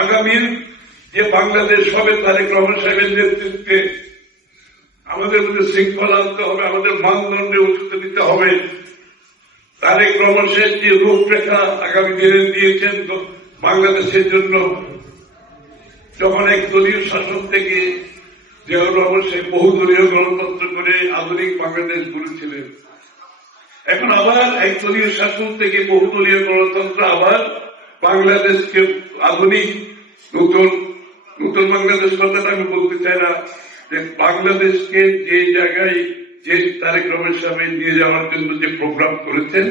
আগামীর যে বাংলাদেশ হবে, তারেক রহমান সাহেবের নেতৃত্বে আমাদের মধ্যে শৃঙ্খলা আনতে হবে, আমাদের মানদণ্ডে উচিত দিতে হবে। তারেক রহমান সাহেব যে রূপরেখা আগামী দিনে দিয়েছেন বাংলাদেশের জন্য, যখন এক দলীয় শাসন থেকে জিয়াউর রহমান সাহেব বহুদলীয় গণতন্ত্র করে আধুনিক বাংলাদেশ গড়েছিলেন, এখন আবার এক দলীয় শাসন থেকে বহুদলীয় গণতন্ত্র আবার বাংলাদেশকে আধুনিক নতুন নতুন বাংলাদেশ কথাটা আমি বলতে চাই না যে বাংলাদেশকে যে জায়গায় যে তারেক রহমান সাহেব নিয়ে যাওয়ার জন্য যে প্রোগ্রাম করেছেন,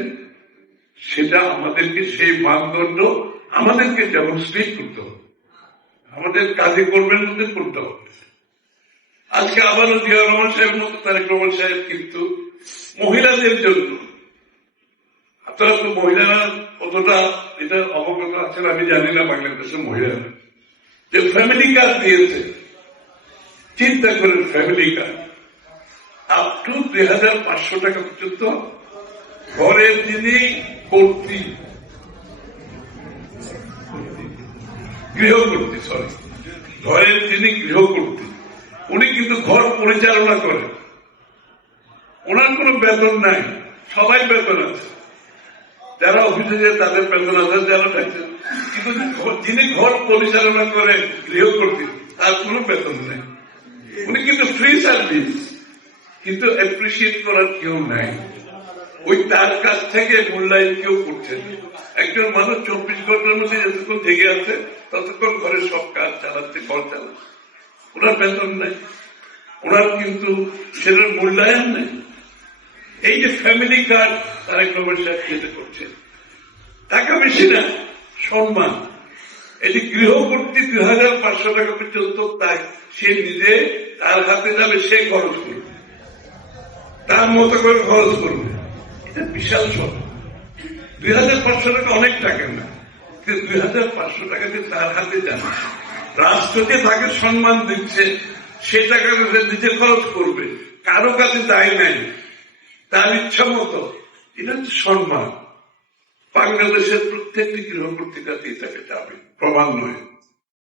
সেটা আমাদেরকে সেই মানদণ্ড আমাদেরকে ডেমনস্ট্রেট করতে হবে। আমাদের কাজে কর্মের মধ্যে করতে হবে। আজকে আবারও জিয়া রহমান সাহেবের মতো তারেক রহমান সাহেব কিন্তু মহিলাদের জন্য আপনারা মহিলারা কতটা এটা অবগত আছেন আমি জানি না, বাংলাদেশের মহিলারা যে ফ্যামিলি কার্ড দিয়েছে, চিন্তা করেন ফ্যামিলি কার্ড আপ টু দুই হাজার পাঁচশো টাকা পর্যন্ত ঘরের যিনি কর্তী গৃহকর্তী সরি ঘরের যিনি গৃহকর্তী, উনি কিন্তু ঘর পরিচালনা করেন। ওনার কোনো বেতন নাই, সবাই বেতন আছে। যারা অফিসে যায়, তাদের বেতন আছে যারা থাকছেন কিন্তু যিনি ঘর পরিচালনা করেন গৃহকর্তী তার কোনো বেতন নেই। উনি কিন্তু ফ্রি সার্ভিস কিন্তু অ্যাপ্রিসিয়েট করার কেউ নাই। ওই তার কাছ থেকে মূল্যায়ন কেউ করছেন একজন মানুষ চব্বিশ ঘণ্টার মধ্যে যতক্ষণ জেগে আছে, ততক্ষণ ঘরে সব কাজ চালাচ্ছে, ঘর চালাচ্ছে। ওনার বেতন নেই। ওনার কিন্তু সেটার মূল্যায়ন নেই। এই যে ফ্যামিলি কার্ড তারেক রহমান সাহেব করছেন টাকা বেশি না, সম্মান। এটি গৃহকর্তী দুই হাজার পাঁচশো টাকা পর্যন্ত তাই সে নিজে তার হাতে যাবে, সে খরচ করবে। তার মতো করে খরচ করবে। এটা বিশাল সব দুই টাকা অনেক টাকা না, কিন্তু দুই হাজার পাঁচশো টাকা যে তার হাতে যাবে রাষ্ট্রকে তাকে সম্মান দিচ্ছে, সে টাকা নিজে খরচ করবে, কারও কাছে দায় নাই। তার ইচ্ছা মতো এটা হচ্ছে সম্মান। বাংলাদেশের প্রত্যেকটি গৃহ পত্রিকাতেই তাকে যাবে প্রমাণ নয়।